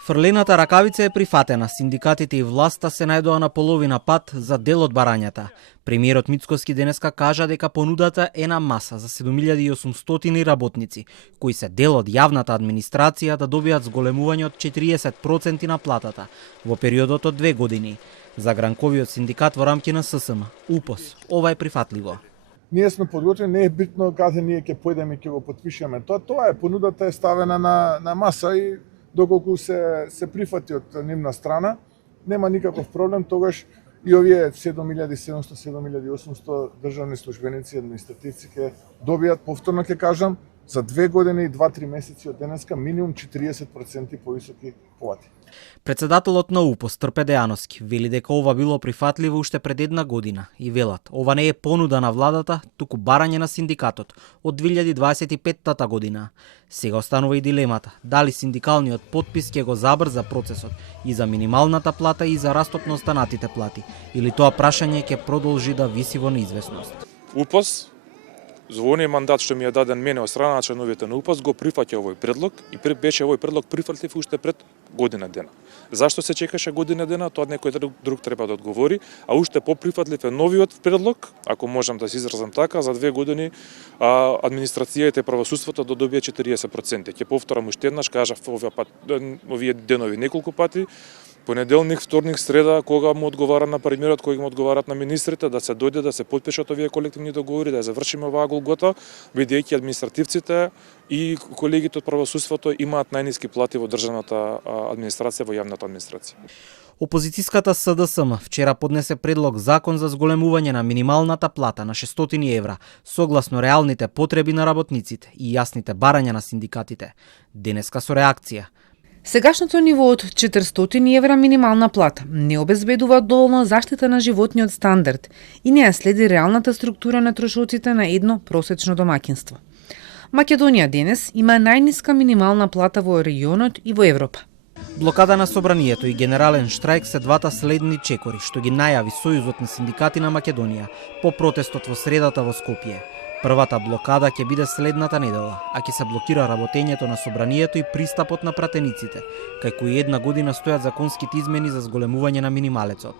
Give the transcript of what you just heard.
Фрлената ракавица е прифатена. Синдикатите и власта се најдоа на половина пат за дел од барањата. Премиерот Мицкоски денеска кажа дека понудата е на маса за 7800 работници, кои се дел од јавната администрација да добијат зголемување од 40% на платата во периодот од 2 години. За гранковиот синдикат во рамки на ССМ, УПОС, ова е прифатливо. Ние сме подготвени, не е битно каде ние ќе појдеме и ќе го потпишеме. Тоа е, понудата е ставена на маса и доколку се прифати од нивна страна, нема никаков проблем, тогаш и овие 7700-7800 државни службеници и административци ќе добијат, повторно ќе кажам, за 2 години и 2-3 месеци од денеска минимум 40% повисоки плати. Председателот на УПОС Трпе Дејановски вели дека ова било прифатливо уште пред 1 година и велат, ова не е понуда на владата, туку барање на синдикатот од 2025 година. Сега останува и дилемата, дали синдикалниот потпис ќе го забрза процесот и за минималната плата и за растот на останатите плати, или тоа прашање ќе продолжи да виси во неизвестност. УПОС за оној мандат што ми е даден мене од страна на членовите на УПОС го прифаќа овој предлог и беше овој предлог прифатлив уште пред година дена. Зашто се чекаше година дена, тоа некој друг треба да одговори, а уште поприфатлив е новиот предлог, ако можам да се изразам така, за 2 години администрацијата и правосудството да добие 40%. Ќе повторам уште еднаш, кажав овие денови неколку пати, понеделник, вторник, среда, кога му одговара на премиерот, кога му одговарат на министрите, да се дојде да се потпишат овие колективни договори, да ја завршиме оваа голгота, бидејќи административците и колегите од правосудството имаат најниски плати во државната администрација, во јавната администрација. Опозицијската СДСМ вчера поднесе предлог закон за зголемување на минималната плата на 600 евра, согласно реалните потреби на работниците и јасните барања на синдикатите. Денеска со реакција. Сегашното ниво од 400 евра минимална плата не обезбедува доволно заштита на животниот стандард и не ја следи реалната структура на трошоците на едно просечно домаќинство. Македонија денес има најниска минимална плата во регионот и во Европа. Блокада на собранието и генерален штрајк се двата следни чекори што ги најави Сојузот на синдикати на Македонија по протестот во средата во Скопје. Првата блокада ќе биде следната недела, а ќе се блокира работењето на собранието и пристапот на пратениците, кај кои 1 година стојат законските измени за зголемување на минималецот.